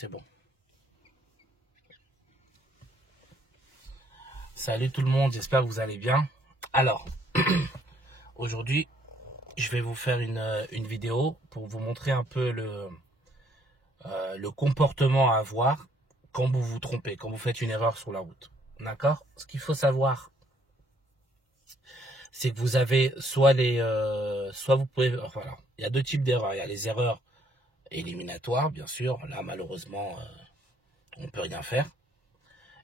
C'est bon. Salut tout le monde, j'espère que vous allez bien. Alors, aujourd'hui, je vais vous faire une vidéo pour vous montrer un peu le comportement à avoir quand vous vous trompez, quand vous faites une erreur sur la route. D'accord? Ce qu'il faut savoir, c'est que vous avez soit vous pouvez, enfin, alors, il y a deux types d'erreurs. Il y a les erreurs éliminatoires, bien sûr. Là, malheureusement, on ne peut rien faire.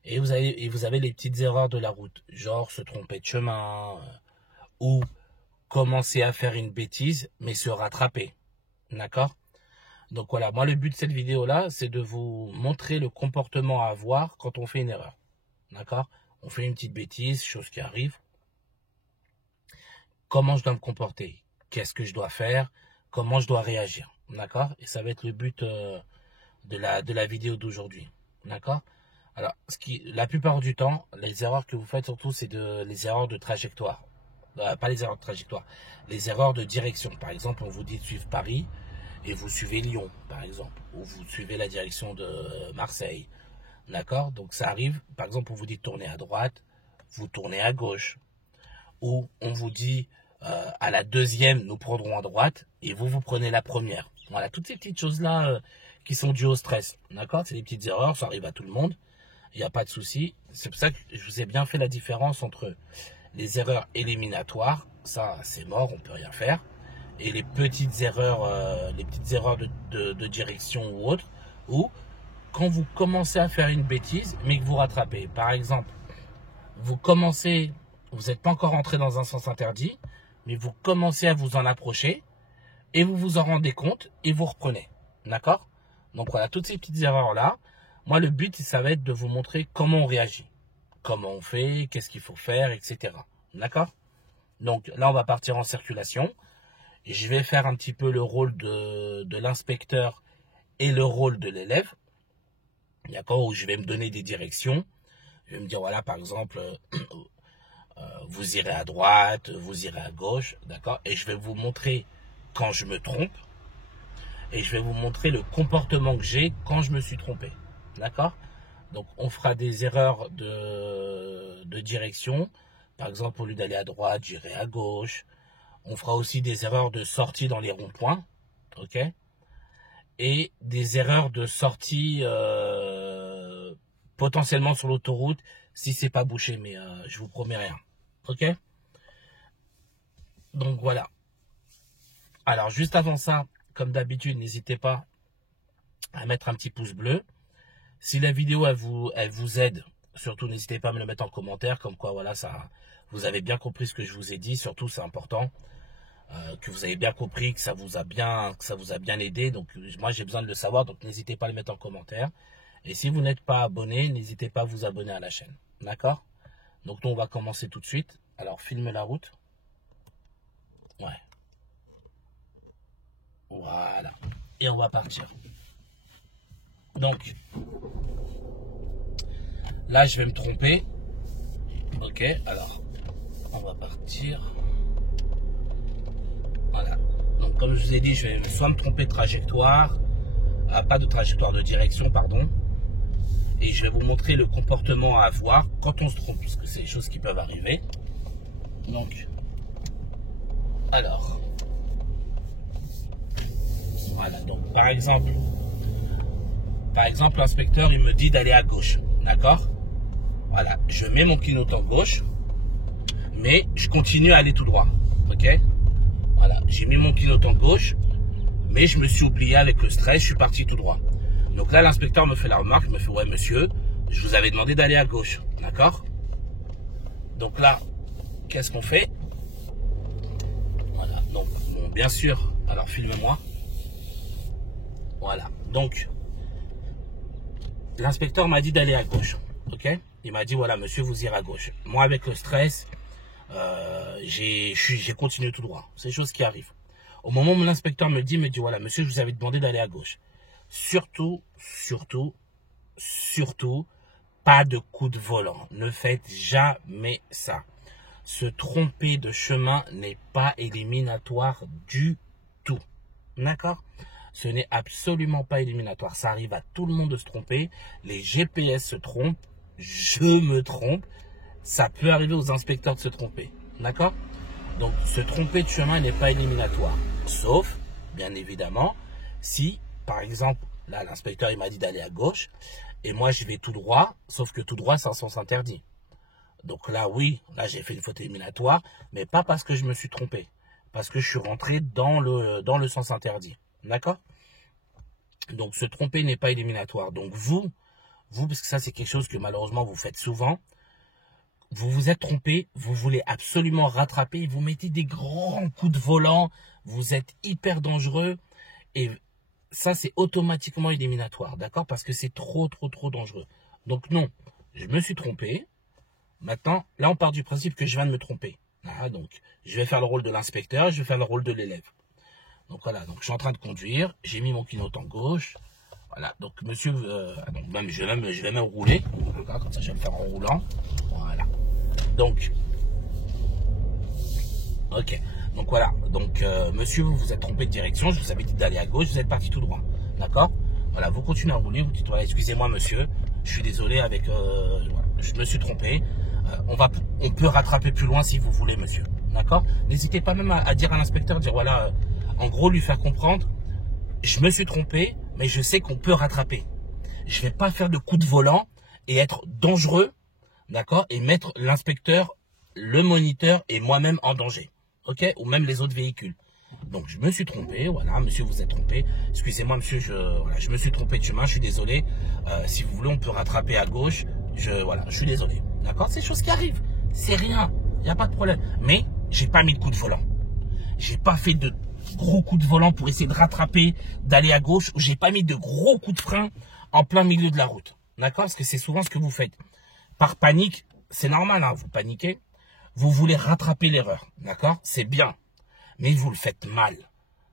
Et vous avez les petites erreurs de la route, genre se tromper de chemin, ou commencer à faire une bêtise, mais se rattraper. D'accord? Donc voilà, moi le but de cette vidéo-là, c'est de vous montrer le comportement à avoir quand on fait une erreur. D'accord? On fait une petite bêtise, chose qui arrive. Comment je dois me comporter? Qu'est-ce que je dois faire? Comment je dois réagir? D'accord? Et ça va être le but de la vidéo d'aujourd'hui. D'accord? Alors, la plupart du temps, les erreurs que vous faites surtout, c'est les erreurs de trajectoire. Pas les erreurs de trajectoire, les erreurs de direction. Par exemple, on vous dit de suivre Paris et vous suivez Lyon, par exemple. Ou vous suivez la direction de Marseille. D'accord? Donc ça arrive, par exemple, on vous dit de tourner à droite, vous tournez à gauche. Ou on vous dit à la deuxième, nous prendrons à droite et vous prenez la première. Voilà, toutes ces petites choses-là qui sont dues au stress. D'accord? C'est des petites erreurs, ça arrive à tout le monde. Il n'y a pas de souci. C'est pour ça que je vous ai bien fait la différence entre les erreurs éliminatoires, ça c'est mort, on ne peut rien faire, et les petites erreurs de direction ou autre, ou quand vous commencez à faire une bêtise, mais que vous rattrapez. Par exemple, vous n'êtes pas encore entré dans un sens interdit, mais vous commencez à vous en approcher, et vous vous en rendez compte, et vous reprenez. D'accord? Donc voilà, toutes ces petites erreurs-là, moi, le but, ça va être de vous montrer comment on réagit, comment on fait, qu'est-ce qu'il faut faire, etc. D'accord? Donc là, on va partir en circulation. Et je vais faire un petit peu le rôle de l'inspecteur et le rôle de l'élève. D'accord? Où je vais me donner des directions. Je vais me dire, voilà, par exemple, vous irez à droite, vous irez à gauche. D'accord? Et je vais vous montrer quand je me trompe. Et je vais vous montrer le comportement que j'ai quand je me suis trompé. D'accord? Donc, on fera des erreurs de direction. Par exemple, au lieu d'aller à droite, j'irai à gauche. On fera aussi des erreurs de sortie dans les ronds-points. OK? Et des erreurs de sortie potentiellement sur l'autoroute si c'est pas bouché. Mais je vous promets rien. OK? Donc, voilà. Alors, juste avant ça, comme d'habitude, n'hésitez pas à mettre un petit pouce bleu. Si la vidéo elle vous aide, surtout n'hésitez pas à me le mettre en commentaire, comme quoi voilà, ça, vous avez bien compris ce que je vous ai dit. Surtout c'est important que vous avez bien compris, que ça vous a bien aidé. Donc moi j'ai besoin de le savoir, donc n'hésitez pas à le mettre en commentaire. Et si vous n'êtes pas abonné, n'hésitez pas à vous abonner à la chaîne. D'accord? Donc nous on va commencer tout de suite. Alors filme la route. Ouais. Voilà. Et on va partir. Donc là, je vais me tromper. Ok, alors, on va partir. Voilà. Donc, comme je vous ai dit, je vais soit me tromper de trajectoire, pas de trajectoire, de direction, pardon. Et je vais vous montrer le comportement à avoir quand on se trompe, parce que c'est des choses qui peuvent arriver. Donc, alors, voilà. Donc, par exemple, l'inspecteur, il me dit d'aller à gauche. D'accord? Voilà, je mets mon clignotant gauche, mais je continue à aller tout droit. Ok? Voilà, j'ai mis mon clignotant gauche, mais je me suis oublié avec le stress, je suis parti tout droit. Donc là, l'inspecteur me fait la remarque, me fait, ouais monsieur, je vous avais demandé d'aller à gauche. D'accord? Donc là, qu'est-ce qu'on fait? Voilà, donc bon, bien sûr, alors filme-moi. Voilà, donc l'inspecteur m'a dit d'aller à gauche. Ok? Il m'a dit, voilà, monsieur, vous irez à gauche. Moi, avec le stress, j'ai continué tout droit. C'est des choses qui arrivent. Au moment où l'inspecteur me dit, voilà, monsieur, je vous avais demandé d'aller à gauche. Surtout, pas de coup de volant. Ne faites jamais ça. Se tromper de chemin n'est pas éliminatoire du tout. D'accord? Ce n'est absolument pas éliminatoire. Ça arrive à tout le monde de se tromper. Les GPS se trompent. Je me trompe. Ça peut arriver aux inspecteurs de se tromper. D'accord? Donc, se tromper de chemin n'est pas éliminatoire. Sauf, bien évidemment, si, par exemple, là, l'inspecteur, il m'a dit d'aller à gauche. Et moi, je vais tout droit. Sauf que tout droit, c'est un sens interdit. Donc là, oui, là, j'ai fait une faute éliminatoire. Mais pas parce que je me suis trompé. Parce que je suis rentré dans le sens interdit. D'accord? Donc, se tromper n'est pas éliminatoire. Donc, vous, parce que ça, c'est quelque chose que malheureusement, vous faites souvent. Vous vous êtes trompé, vous voulez absolument rattraper, vous mettez des grands coups de volant, vous êtes hyper dangereux. Et ça, c'est automatiquement éliminatoire. D'accord? Parce que c'est trop dangereux. Donc, non, je me suis trompé. Maintenant, là, on part du principe que je viens de me tromper. Ah, donc, je vais faire le rôle de l'inspecteur, je vais faire le rôle de l'élève. Donc, voilà. Donc, je suis en train de conduire. J'ai mis mon clignotant gauche. Voilà. Donc, monsieur, donc même, je vais même rouler. D'accord? Comme ça, je vais me faire en roulant. Voilà. Donc, ok. Donc, voilà. Donc, monsieur, vous vous êtes trompé de direction. Je vous avais dit d'aller à gauche. Vous êtes parti tout droit. D'accord? Voilà. Vous continuez à rouler. Vous dites, voilà, excusez-moi, monsieur. Je suis désolé avec, voilà, je me suis trompé. On peut rattraper plus loin si vous voulez, monsieur. D'accord? N'hésitez pas même à dire à l'inspecteur, dire voilà, en gros, lui faire comprendre, je me suis trompé, mais je sais qu'on peut rattraper. Je vais pas faire de coups de volant et être dangereux, d'accord? Et mettre l'inspecteur, le moniteur et moi-même en danger. Ok? Ou même les autres véhicules. Donc, je me suis trompé. Voilà, monsieur, vous êtes trompé. Excusez-moi, monsieur, je me suis trompé de chemin. Je suis désolé. Si vous voulez, on peut rattraper à gauche. Voilà, je suis désolé. D'accord? C'est des choses qui arrivent. C'est rien. Il n'y a pas de problème. Mais, j'ai pas mis de coup de volant. J'ai pas fait de gros coups de volant pour essayer de rattraper, d'aller à gauche. Ou j'ai pas mis de gros coups de frein en plein milieu de la route. D'accord? Parce que c'est souvent ce que vous faites. Par panique, c'est normal, hein, vous paniquez. Vous voulez rattraper l'erreur. D'accord? C'est bien. Mais vous le faites mal.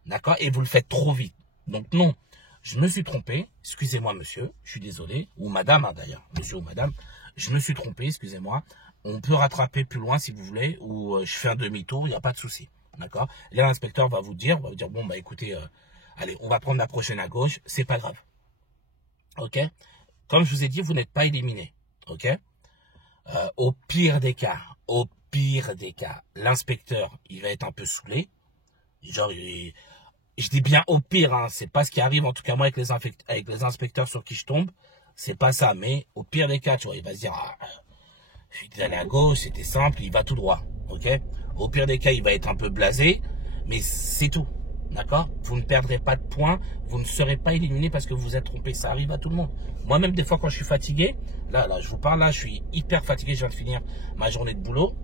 D'accord? Et vous le faites trop vite. Donc non, je me suis trompé. Excusez-moi, monsieur. Je suis désolé. Ou madame, hein, d'ailleurs. Monsieur ou madame. Je me suis trompé, excusez-moi. On peut rattraper plus loin si vous voulez. Ou je fais un demi-tour, il n'y a pas de souci. D'accord? Là, l'inspecteur va vous dire, bon, bah écoutez, allez, on va prendre la prochaine à gauche. C'est pas grave. Ok? Comme je vous ai dit, vous n'êtes pas éliminé. Ok? Au pire des cas, l'inspecteur, il va être un peu saoulé. Genre, je dis bien au pire, hein, c'est pas ce qui arrive, en tout cas moi avec les inspecteurs sur qui je tombe, c'est pas ça, mais au pire des cas, tu vois, il va se dire, ah, je suis allé à gauche, c'était simple, il va tout droit, ok? Au pire des cas, il va être un peu blasé, mais c'est tout, d'accord? Vous ne perdrez pas de points, vous ne serez pas éliminé parce que vous vous êtes trompé, ça arrive à tout le monde. Moi-même, des fois, quand je suis fatigué, là, je vous parle, là, je suis hyper fatigué, je viens de finir ma journée de boulot.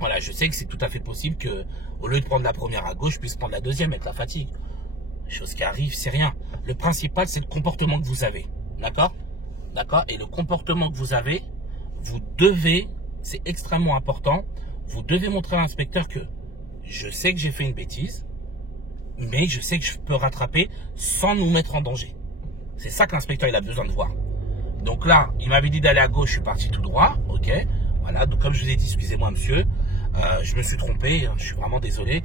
Voilà, je sais que c'est tout à fait possible que, au lieu de prendre la première à gauche, je puisse prendre la deuxième avec la fatigue. Chose qui arrive, c'est rien. Le principal, c'est le comportement que vous avez. D'accord? D'accord? Et le comportement que vous avez, vous devez, c'est extrêmement important, vous devez montrer à l'inspecteur que je sais que j'ai fait une bêtise, mais je sais que je peux rattraper sans nous mettre en danger. C'est ça que l'inspecteur, il a besoin de voir. Donc là, il m'avait dit d'aller à gauche, je suis parti tout droit, ok? Voilà, donc comme je vous ai dit, excusez-moi monsieur, je me suis trompé, je suis vraiment désolé.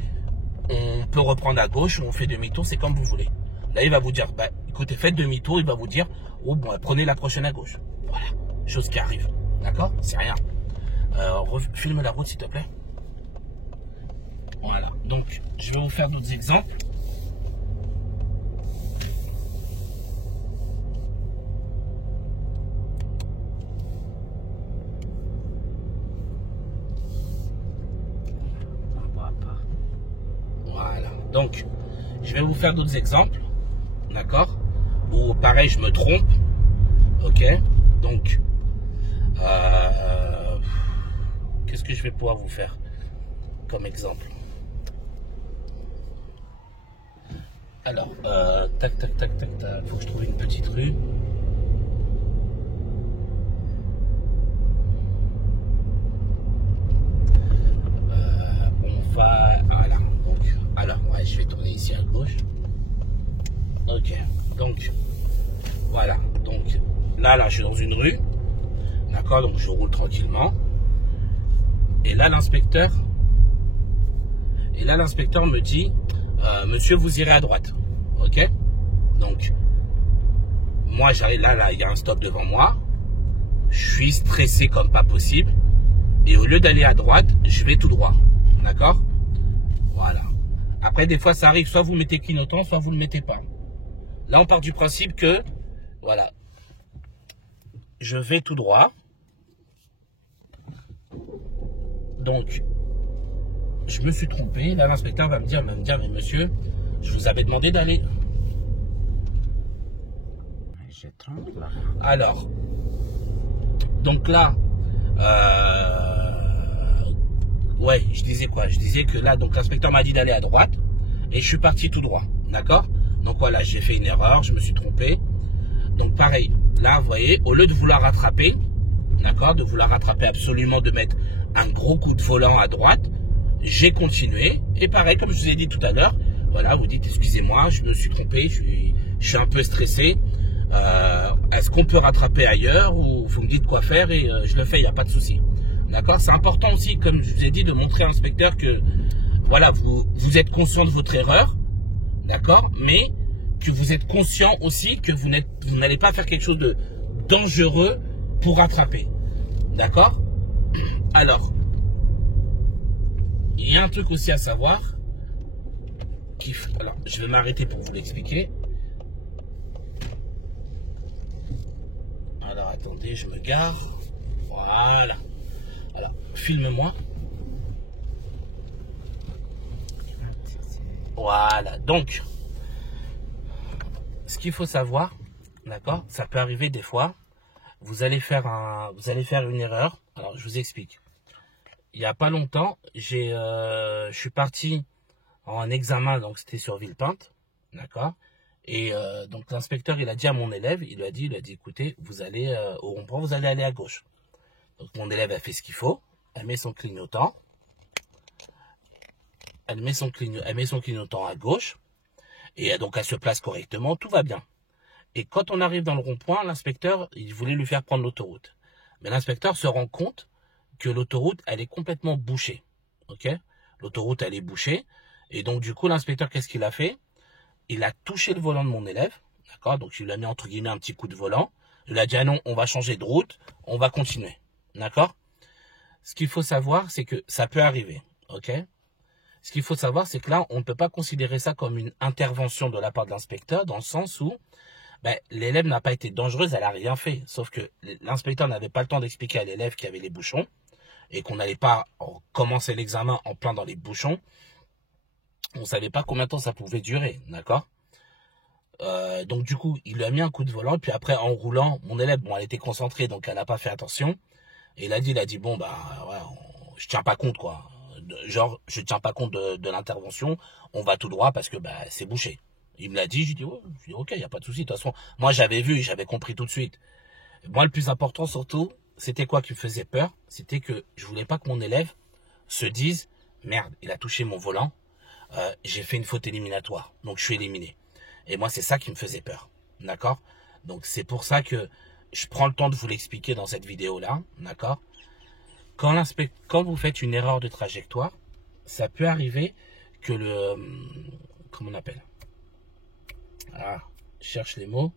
On peut reprendre à gauche, on fait demi-tour, c'est comme vous voulez. Là, il va vous dire, bah, écoutez, faites demi-tour, il va vous dire, oh bon, prenez la prochaine à gauche. Voilà, chose qui arrive, d'accord? C'est rien. Filme la route, s'il te plaît. Voilà, donc je vais vous faire d'autres exemples. Voilà, donc je vais vous faire d'autres exemples, d'accord? Où pareil, je me trompe, ok? Donc, qu'est-ce que je vais pouvoir vous faire comme exemple? Alors, tac, faut que je trouve une petite rue. On va, voilà, donc, alors, ouais, je vais tourner ici à gauche. Ok, donc, voilà, donc, là, je suis dans une rue, d'accord, donc je roule tranquillement. Et là, l'inspecteur me dit, monsieur, vous irez à droite. ok? Donc, moi, j'arrive là, il y a un stop devant moi. Je suis stressé comme pas possible. Et au lieu d'aller à droite, je vais tout droit. D'accord? Voilà. Après, des fois, ça arrive, soit vous mettez clignotant, soit vous ne le mettez pas. Là, on part du principe que, voilà, je vais tout droit. Donc, je me suis trompé. Là, l'inspecteur va me dire, mais monsieur, je vous avais demandé d'aller. Je trompe là. Alors, donc là, ouais, je disais quoi? Je disais que là, donc l'inspecteur m'a dit d'aller à droite et je suis parti tout droit, d'accord? Donc voilà, j'ai fait une erreur, je me suis trompé. Donc pareil, là, vous voyez, au lieu de vouloir rattraper, d'accord, de vouloir rattraper absolument, de mettre un gros coup de volant à droite, j'ai continué. Et pareil, comme je vous ai dit tout à l'heure, voilà, vous dites, excusez-moi, je me suis trompé, je suis un peu stressé. Est-ce qu'on peut rattraper ailleurs ou vous me dites quoi faire et je le fais, il n'y a pas de souci. D'accord? C'est important aussi, comme je vous ai dit, de montrer à l'inspecteur que voilà, vous êtes conscient de votre erreur, d'accord, mais que vous êtes conscient aussi que vous n'allez pas faire quelque chose de dangereux pour rattraper. D'accord? Alors, il y a un truc aussi à savoir. Alors, je vais m'arrêter pour vous l'expliquer. Alors, attendez, je me gare. Voilà. Alors, filme-moi. Voilà. Donc, ce qu'il faut savoir, d'accord, ça peut arriver des fois. Vous allez faire une erreur. Alors, je vous explique. Il n'y a pas longtemps, je suis parti en examen, donc c'était sur Villepinte, d'accord. Et donc l'inspecteur, il a dit à mon élève, il lui a dit, écoutez, vous allez au rond-point, vous allez aller à gauche. Donc mon élève a fait ce qu'il faut, elle met son clignotant, elle met son clignotant à gauche, et donc elle se place correctement, tout va bien. Et quand on arrive dans le rond-point, l'inspecteur, il voulait lui faire prendre l'autoroute. Mais l'inspecteur se rend compte que l'autoroute, elle est complètement bouchée. Ok? L'autoroute, elle est bouchée. Et donc, du coup, l'inspecteur, qu'est-ce qu'il a fait? Il a touché le volant de mon élève. D'accord? Donc, il lui a mis, entre guillemets, un petit coup de volant. Il a dit, ah non, on va changer de route. On va continuer. D'accord? Ce qu'il faut savoir, c'est que ça peut arriver. Ok? Ce qu'il faut savoir, c'est que là, on ne peut pas considérer ça comme une intervention de la part de l'inspecteur, dans le sens où l'élève n'a pas été dangereuse, elle n'a rien fait. Sauf que l'inspecteur n'avait pas le temps d'expliquer à l'élève qu'il y avait les bouchons et qu'on n'allait pas commencer l'examen en plein dans les bouchons. On ne savait pas combien de temps ça pouvait durer, d'accord? Donc du coup, il lui a mis un coup de volant, puis après, en roulant, mon élève, bon, elle était concentrée, donc elle n'a pas fait attention. Et il a dit, bon, ouais, je tiens pas compte, quoi. Genre, je tiens pas compte de l'intervention, on va tout droit parce que c'est bouché. Il me l'a dit, je dis ok, il n'y a pas de souci. De toute façon, moi j'avais vu, j'avais compris tout de suite. Moi, le plus important surtout, c'était quoi qui me faisait peur? C'était que je voulais pas que mon élève se dise, merde, il a touché mon volant, j'ai fait une faute éliminatoire, donc je suis éliminé. Et moi, c'est ça qui me faisait peur, d'accord? Donc c'est pour ça que je prends le temps de vous l'expliquer dans cette vidéo-là, d'accord? Quand vous faites une erreur de trajectoire, ça peut arriver que comment on appelle? Je cherche les mots.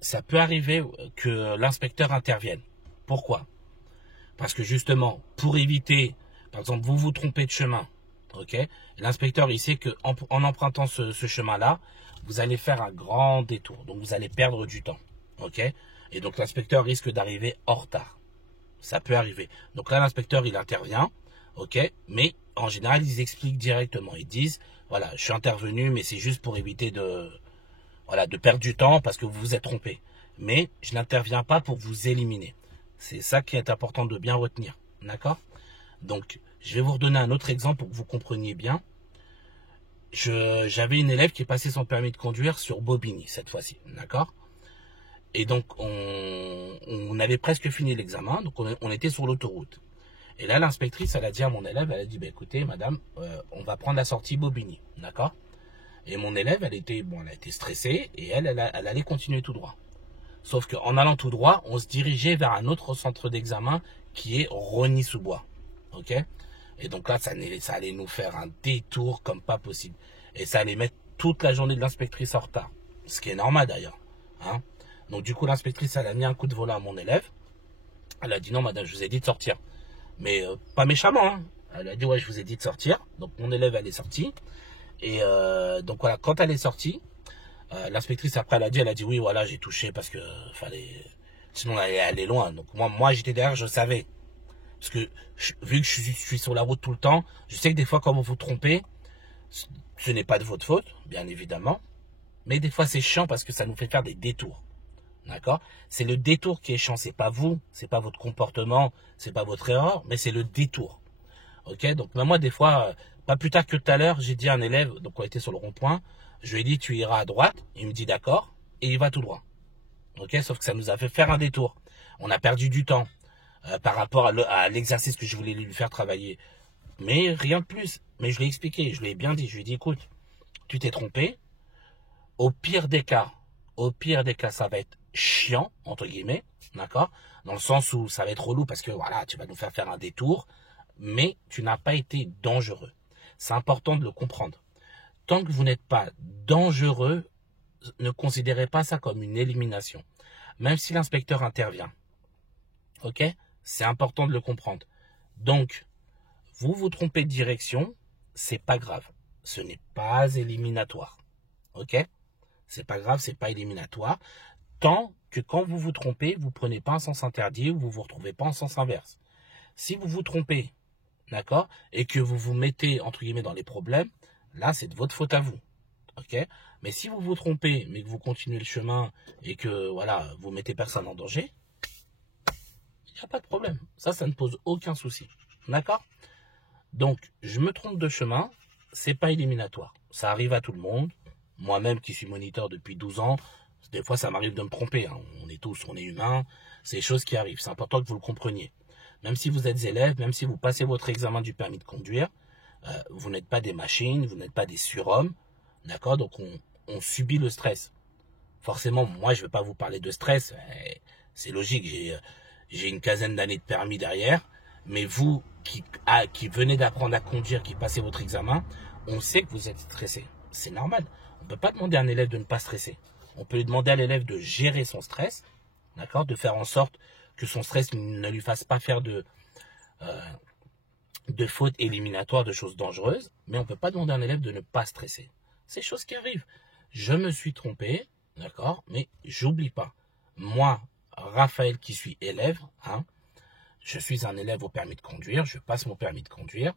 Ça peut arriver que l'inspecteur intervienne. Pourquoi? Parce que justement, pour éviter, par exemple, vous vous trompez de chemin, ok? L'inspecteur, il sait qu'en empruntant ce chemin-là, vous allez faire un grand détour. Donc, vous allez perdre du temps, ok? Et donc, l'inspecteur risque d'arriver en retard. Ça peut arriver. Donc là, l'inspecteur, il intervient, ok? Mais en général, ils expliquent directement. Ils disent, voilà, je suis intervenu, mais c'est juste pour éviter de perdre du temps parce que vous vous êtes trompé. Mais je n'interviens pas pour vous éliminer. C'est ça qui est important de bien retenir. D'accord? Donc, je vais vous redonner un autre exemple pour que vous compreniez bien. J'avais une élève qui est passée son permis de conduire sur Bobigny, cette fois-ci. D'accord? Et donc, on avait presque fini l'examen. Donc, on était sur l'autoroute. Et là, l'inspectrice, elle a dit à mon élève, elle a dit, écoutez, madame, on va prendre la sortie Bobigny. D'accord? Et mon élève, elle était stressée et elle allait continuer tout droit. Sauf qu'en allant tout droit, on se dirigeait vers un autre centre d'examen qui est Rosny-sous-Bois. Ok? Et donc là, ça allait nous faire un détour comme pas possible. Et ça allait mettre toute la journée de l'inspectrice en retard. Ce qui est normal d'ailleurs. Hein. Donc du coup, l'inspectrice, elle a mis un coup de volant à mon élève. Elle a dit non, madame, je vous ai dit de sortir. Mais pas méchamment. Hein. Elle a dit ouais, je vous ai dit de sortir. Donc mon élève, elle est sortie. Et donc voilà, quand elle est sortie, l'inspectrice après, elle a dit oui, voilà, j'ai touché parce que fallait... Sinon, elle allait aller loin. Donc moi j'étais derrière, je savais. Parce que vu que je suis sur la route tout le temps, je sais que des fois, quand vous vous trompez, ce n'est pas de votre faute, bien évidemment. Mais des fois, c'est chiant parce que ça nous fait faire des détours. D'accord? C'est le détour qui est chiant. C'est pas vous, c'est pas votre comportement, c'est pas votre erreur, mais c'est le détour. Ok? Donc, moi, des fois, pas plus tard que tout à l'heure, j'ai dit à un élève, donc on était sur le rond-point, je lui ai dit, tu iras à droite. Il me dit d'accord, et il va tout droit. Ok? Sauf que ça nous a fait faire un détour. On a perdu du temps par rapport à l'exercice que je voulais lui faire travailler. Mais rien de plus. Mais je l'ai expliqué, je lui ai bien dit. Je lui ai dit, écoute, tu t'es trompé. Au pire des cas, ça va être chiant, entre guillemets, d'accord? Dans le sens où ça va être relou parce que voilà, tu vas nous faire un détour, mais tu n'as pas été dangereux. C'est important de le comprendre. Tant que vous n'êtes pas dangereux, ne considérez pas ça comme une élimination. Même si l'inspecteur intervient. Ok? C'est important de le comprendre. Donc, vous vous trompez de direction, c'est pas grave. Ce n'est pas éliminatoire. Ok? C'est pas grave, c'est pas éliminatoire. Tant que quand vous vous trompez, vous prenez pas un sens interdit ou vous vous retrouvez pas en sens inverse. Si vous vous trompez, d'accord, et que vous vous mettez entre guillemets dans les problèmes, là c'est de votre faute à vous. Ok? Mais si vous vous trompez, mais que vous continuez le chemin et que voilà, vous mettez personne en danger, il n'y a pas de problème. Ça ne pose aucun souci. D'accord? Donc, je me trompe de chemin, c'est pas éliminatoire. Ça arrive à tout le monde. Moi-même qui suis moniteur depuis 12 ans, des fois ça m'arrive de me tromper. Hein. On est humains, c'est des choses qui arrivent. C'est important que vous le compreniez. Même si vous êtes élève, même si vous passez votre examen du permis de conduire, vous n'êtes pas des machines, vous n'êtes pas des surhommes. D'accord? Donc on subit le stress. Forcément, moi je ne vais pas vous parler de stress. C'est logique, j'ai une quinzaine d'années de permis derrière. Mais vous qui venez d'apprendre à conduire, qui passez votre examen, on sait que vous êtes stressé. C'est normal. On ne peut pas demander à un élève de ne pas stresser. On peut lui demander à l'élève de gérer son stress, d'accord, de faire en sorte que son stress ne lui fasse pas faire de fautes éliminatoires, de choses dangereuses, mais on ne peut pas demander à un élève de ne pas stresser. C'est des choses qui arrivent. Je me suis trompé, d'accord, mais j'oublie pas. Moi, Raphaël qui suis élève, hein, je suis un élève au permis de conduire, je passe mon permis de conduire,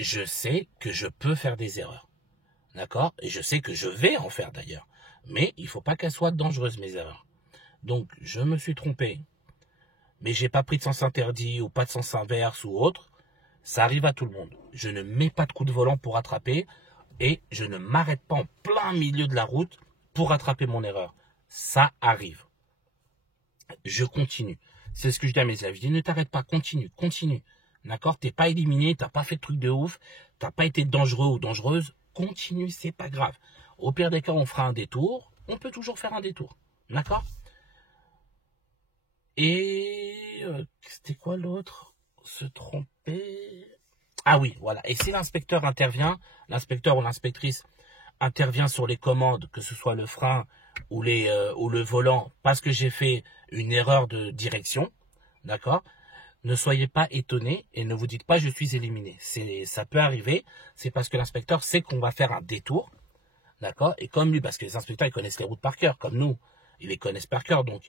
je sais que je peux faire des erreurs. D'accord? Et je sais que je vais en faire d'ailleurs. Mais il ne faut pas qu'elles soient dangereuses, mes erreurs. Donc, je me suis trompé. Mais j'ai pas pris de sens interdit ou pas de sens inverse ou autre. Ça arrive à tout le monde. Je ne mets pas de coup de volant pour rattraper et je ne m'arrête pas en plein milieu de la route pour rattraper mon erreur. Ça arrive. Je continue. C'est ce que je dis à mes élèves. Je dis ne t'arrête pas, continue. D'accord? T'es pas éliminé, t'as pas fait de truc de ouf, t'as pas été dangereux ou dangereuse. Continue, c'est pas grave. Au pire des cas, on fera un détour. On peut toujours faire un détour. D'accord? Et c'était quoi l'autre? Se tromper. Ah oui, voilà. Et si l'inspecteur intervient, l'inspecteur ou l'inspectrice intervient sur les commandes, que ce soit le frein ou le volant, parce que j'ai fait une erreur de direction, d'accord? Ne soyez pas étonnés et ne vous dites pas je suis éliminé. Ça peut arriver, c'est parce que l'inspecteur sait qu'on va faire un détour, d'accord? Et comme lui, parce que les inspecteurs ils connaissent les routes par cœur, comme nous, ils les connaissent par cœur, donc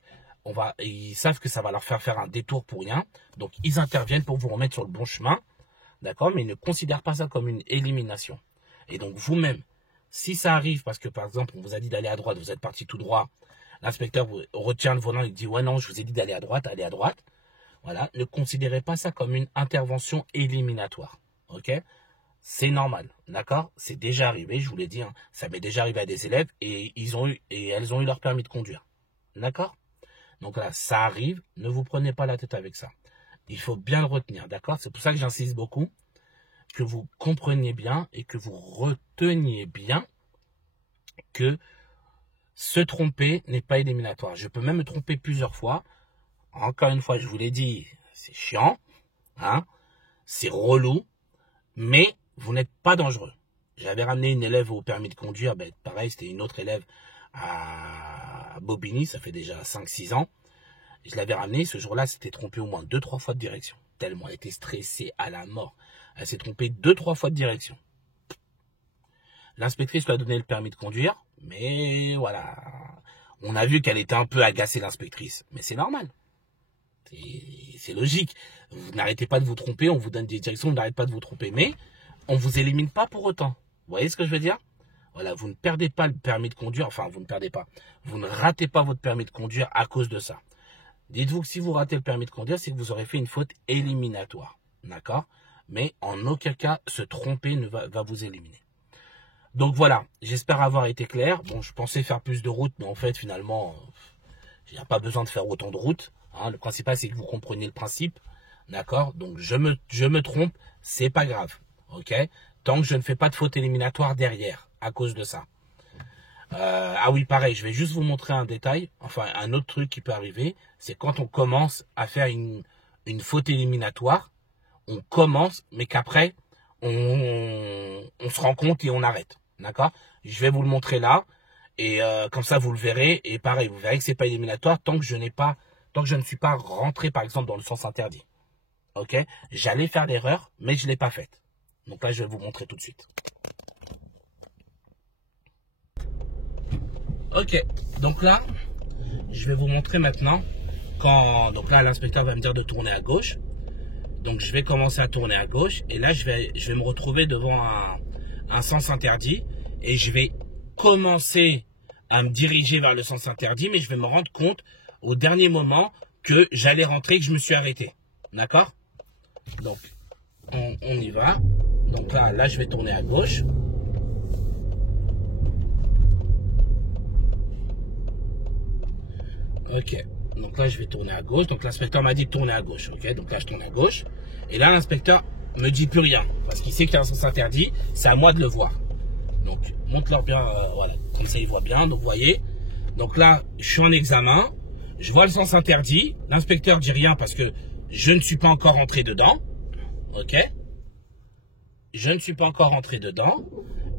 ils savent que ça va leur faire un détour pour rien, donc ils interviennent pour vous remettre sur le bon chemin, d'accord? Mais ils ne considèrent pas ça comme une élimination. Et donc vous-même, si ça arrive parce que par exemple on vous a dit d'aller à droite, vous êtes parti tout droit, l'inspecteur vous retient le volant et dit ouais non je vous ai dit d'aller à droite, allez à droite. Voilà, ne considérez pas ça comme une intervention éliminatoire, ok? C'est normal, d'accord? C'est déjà arrivé, je vous l'ai dit, hein, ça m'est déjà arrivé à des élèves et elles ont eu leur permis de conduire, d'accord? Donc là, ça arrive, ne vous prenez pas la tête avec ça. Il faut bien le retenir, d'accord? C'est pour ça que j'insiste beaucoup, que vous compreniez bien et que vous reteniez bien que se tromper n'est pas éliminatoire. Je peux même me tromper plusieurs fois. Encore une fois, je vous l'ai dit, c'est chiant, hein, c'est relou, mais vous n'êtes pas dangereux. J'avais ramené une élève au permis de conduire, ben, pareil, c'était une autre élève à Bobigny, ça fait déjà 5-6 ans. Je l'avais ramenée, ce jour-là, s'était trompée au moins 2-3 fois de direction. Tellement elle était stressée à la mort. Elle s'est trompée 2-3 fois de direction. L'inspectrice lui a donné le permis de conduire, mais voilà. On a vu qu'elle était un peu agacée, l'inspectrice. Mais c'est normal. C'est logique. Vous n'arrêtez pas de vous tromper, on vous donne des directions, vous n'arrêtez pas de vous tromper, mais on ne vous élimine pas pour autant. Vous voyez ce que je veux dire? Voilà, vous ne perdez pas le permis de conduire, enfin vous ne perdez pas. Vous ne ratez pas votre permis de conduire à cause de ça. Dites-vous que si vous ratez le permis de conduire, c'est que vous aurez fait une faute éliminatoire. D'accord? Mais en aucun cas, se tromper ne va vous éliminer. Donc voilà, j'espère avoir été clair. Bon, je pensais faire plus de route, mais en fait, finalement, il n'y a pas besoin de faire autant de route. Hein. Le principal, c'est que vous compreniez le principe. D'accord? Donc, je me trompe, c'est pas grave. Ok? Tant que je ne fais pas de faute éliminatoire derrière, à cause de ça. Ah oui, pareil, je vais juste vous montrer un détail. Enfin, un autre truc qui peut arriver, c'est quand on commence à faire une faute éliminatoire, on commence, mais qu'après, on se rend compte et on arrête. D'accord? Je vais vous le montrer là. Et comme ça, vous le verrez. Et pareil, vous verrez que c'est pas éliminatoire tant que je ne suis pas rentré, par exemple, dans le sens interdit. Ok? J'allais faire l'erreur, mais je ne l'ai pas faite. Donc là, je vais vous montrer tout de suite. Ok, donc là, je vais vous montrer maintenant quand... Donc là, l'inspecteur va me dire de tourner à gauche. Donc je vais commencer à tourner à gauche. Et là, je vais me retrouver devant un sens interdit. Et je vais commencer à me diriger vers le sens interdit. Mais je vais me rendre compte au dernier moment que j'allais rentrer et que je me suis arrêté. D'accord? Donc, on y va. Donc là, je vais tourner à gauche. Ok, donc là je vais tourner à gauche. Donc l'inspecteur m'a dit de tourner à gauche. Ok, donc là je tourne à gauche. Et là l'inspecteur me dit plus rien. Parce qu'il sait qu'il y a un sens interdit. C'est à moi de le voir. Donc montre-leur bien, voilà, comme ça ils voient bien. Donc vous voyez. Donc là je suis en examen. Je vois le sens interdit. L'inspecteur dit rien parce que je ne suis pas encore rentré dedans. Ok. Je ne suis pas encore rentré dedans.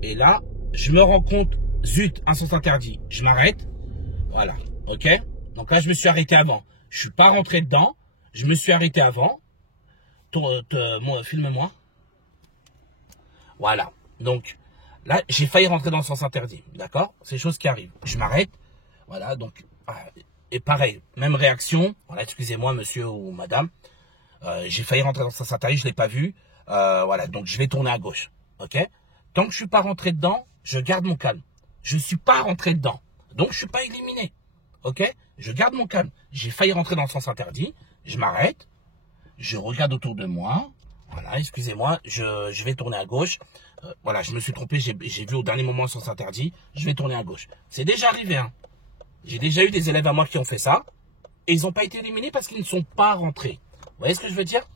Et là je me rends compte, zut, un sens interdit. Je m'arrête. Voilà. Ok. Donc là, je me suis arrêté avant. Je ne suis pas rentré dedans. Je me suis arrêté avant. Filme-moi. Voilà. Donc là, j'ai failli rentrer dans le sens interdit. D'accord? C'est des choses qui arrivent. Je m'arrête. Voilà. Donc, et pareil, même réaction. Voilà, excusez-moi, monsieur ou madame. J'ai failli rentrer dans le sens interdit. Je ne l'ai pas vu. Voilà. Donc, je vais tourner à gauche. OK? Tant que je ne suis pas rentré dedans, je garde mon calme. Je ne suis pas rentré dedans. Donc, je ne suis pas éliminé. Ok, je garde mon calme. J'ai failli rentrer dans le sens interdit. Je m'arrête. Je regarde autour de moi. Voilà, excusez-moi. Je vais tourner à gauche. Voilà, je me suis trompé. J'ai vu au dernier moment le sens interdit. Je vais tourner à gauche. C'est déjà arrivé. Hein. J'ai déjà eu des élèves à moi qui ont fait ça. Et ils n'ont pas été éliminés parce qu'ils ne sont pas rentrés. Vous voyez ce que je veux dire?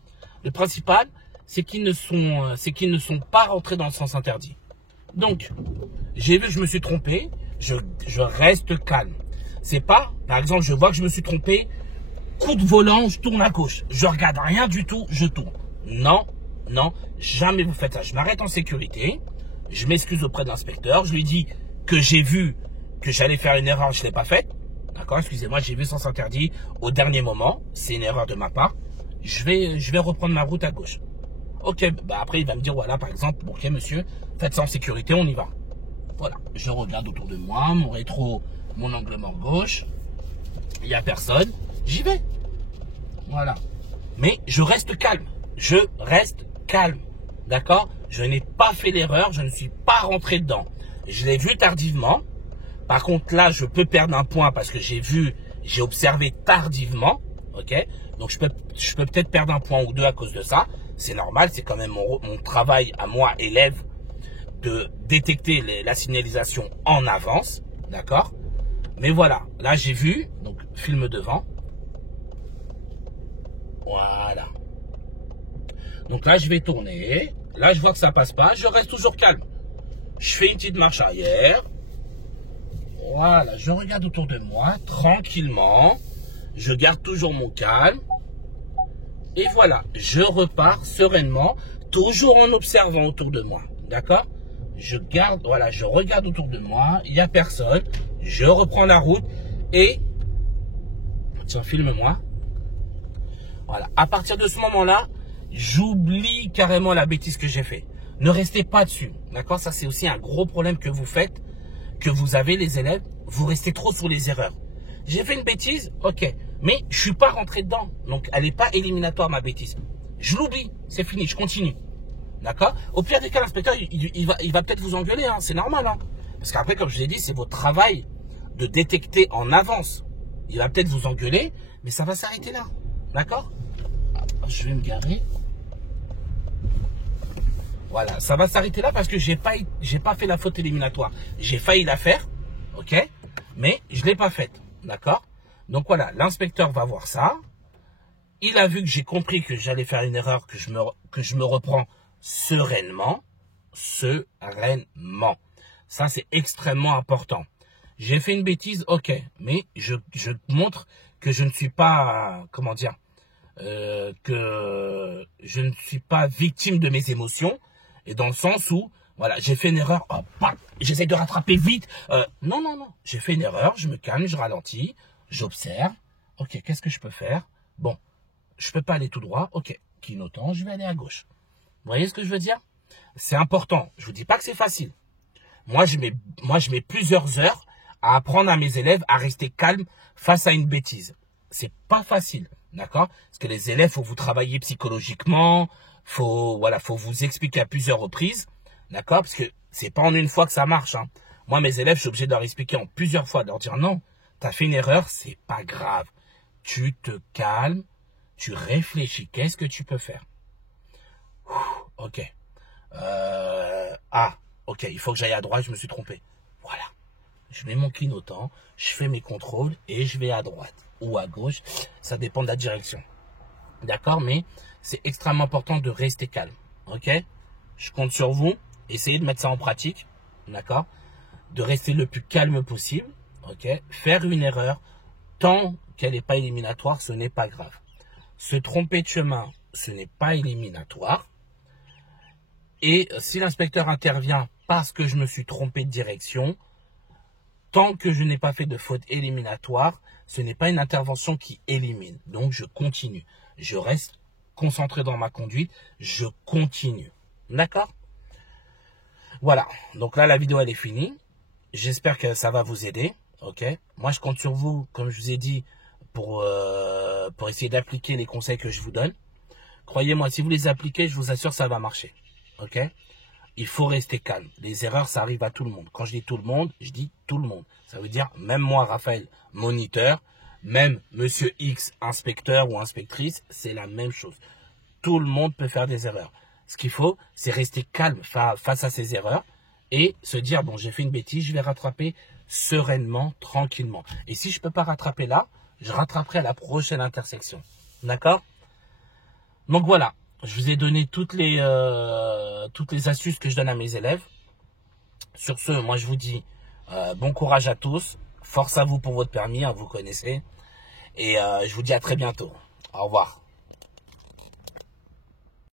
Le principal, c'est qu'ils ne sont pas rentrés dans le sens interdit. Donc, j'ai vu que je me suis trompé. Je reste calme. C'est pas, par exemple, je vois que je me suis trompé, coup de volant, je tourne à gauche. Je regarde rien du tout, je tourne. Non, non, jamais vous faites ça. Je m'arrête en sécurité, je m'excuse auprès de l'inspecteur, je lui dis que j'ai vu que j'allais faire une erreur, je ne l'ai pas faite. D'accord, excusez-moi, j'ai vu sens interdit au dernier moment, c'est une erreur de ma part. Je vais reprendre ma route à gauche. Ok, bah après il va me dire, voilà, par exemple, ok monsieur, faites ça en sécurité, on y va. Voilà, je regarde autour de moi, mon rétro, mon angle mort gauche, il n'y a personne, j'y vais. Voilà. Mais je reste calme. Je reste calme. D'accord? Je n'ai pas fait l'erreur, je ne suis pas rentré dedans. Je l'ai vu tardivement. Par contre, là, je peux perdre un point parce que j'ai observé tardivement. Ok? Donc, je peux peut-être perdre un point ou deux à cause de ça. C'est normal, c'est quand même mon travail à moi, élève, de détecter la signalisation en avance. D'accord? Mais voilà, là j'ai vu, donc film devant. Voilà. Donc là je vais tourner. Là je vois que ça passe pas, je reste toujours calme. Je fais une petite marche arrière. Voilà, je regarde autour de moi, tranquillement. Je garde toujours mon calme. Et voilà, je repars sereinement, toujours en observant autour de moi. D'accord? je garde, voilà, je regarde autour de moi, il n'y a personne, je reprends la route et, tiens, filme-moi. Voilà, à partir de ce moment-là, j'oublie carrément la bêtise que j'ai fait. Ne restez pas dessus, d'accord? Ça, c'est aussi un gros problème que vous faites, que vous avez les élèves, vous restez trop sur les erreurs. J'ai fait une bêtise, ok, mais je suis pas rentré dedans, donc elle n'est pas éliminatoire ma bêtise. Je l'oublie, c'est fini, je continue. D'accord? Au pire des cas, l'inspecteur, il va peut-être vous engueuler, hein, c'est normal. Hein, parce qu'après, comme je l'ai dit, c'est votre travail de détecter en avance. Il va peut-être vous engueuler, mais ça va s'arrêter là. D'accord? Je vais me garer. Voilà, ça va s'arrêter là parce que j'ai pas fait la faute éliminatoire. J'ai failli la faire, ok? Mais je ne l'ai pas faite, d'accord? Donc voilà, l'inspecteur va voir ça. Il a vu que j'ai compris que j'allais faire une erreur, que je me reprends sereinement. Sereinement. Ça, c'est extrêmement important. J'ai fait une bêtise, ok, mais je montre que je ne suis pas, comment dire, que je ne suis pas victime de mes émotions, et dans le sens où, voilà, j'ai fait une erreur, oh, j'essaie de rattraper vite. Non, non, non, j'ai fait une erreur, je me calme, je ralentis, j'observe. Ok, qu'est-ce que je peux faire? Bon, je peux pas aller tout droit, ok, clignotant, je vais aller à gauche. Vous voyez ce que je veux dire? C'est important, je vous dis pas que c'est facile. Moi, je mets plusieurs heures à apprendre à mes élèves à rester calmes face à une bêtise. C'est pas facile, d'accord? Parce que les élèves, faut vous travailler psychologiquement, faut vous expliquer à plusieurs reprises, d'accord? Parce que c'est pas en une fois que ça marche, hein. Moi, mes élèves, je suis obligé de leur expliquer en plusieurs fois, de leur dire non, t'as fait une erreur, c'est pas grave. Tu te calmes, tu réfléchis, qu'est-ce que tu peux faire? Ok. Ok, il faut que j'aille à droite, je me suis trompé. Voilà. Je mets mon clignotant, je fais mes contrôles et je vais à droite ou à gauche. Ça dépend de la direction. D'accord? Mais c'est extrêmement important de rester calme. Ok? Je compte sur vous. Essayez de mettre ça en pratique. D'accord? De rester le plus calme possible. Ok? Faire une erreur, tant qu'elle n'est pas éliminatoire, ce n'est pas grave. Se tromper de chemin, ce n'est pas éliminatoire. Et si l'inspecteur intervient parce que je me suis trompé de direction, tant que je n'ai pas fait de faute éliminatoire, ce n'est pas une intervention qui élimine. Donc, je continue. Je reste concentré dans ma conduite. Je continue. D'accord? Voilà. Donc là, la vidéo, elle est finie. J'espère que ça va vous aider. Ok? Moi, je compte sur vous, comme je vous ai dit, pour essayer d'appliquer les conseils que je vous donne. Croyez-moi, si vous les appliquez, je vous assure que ça va marcher. Ok? Il faut rester calme. Les erreurs, ça arrive à tout le monde. Quand je dis tout le monde, je dis tout le monde. Ça veut dire même moi, Raphaël, moniteur, même Monsieur X, inspecteur ou inspectrice, c'est la même chose. Tout le monde peut faire des erreurs. Ce qu'il faut, c'est rester calme face à ces erreurs et se dire, bon, j'ai fait une bêtise, je vais rattraper sereinement, tranquillement. Et si je ne peux pas rattraper là, je rattraperai à la prochaine intersection. D'accord? Donc voilà. Je vous ai donné toutes les astuces que je donne à mes élèves. Sur ce, moi je vous dis bon courage à tous. Force à vous pour votre permis, hein, vous connaissez. Et je vous dis à très bientôt. Au revoir.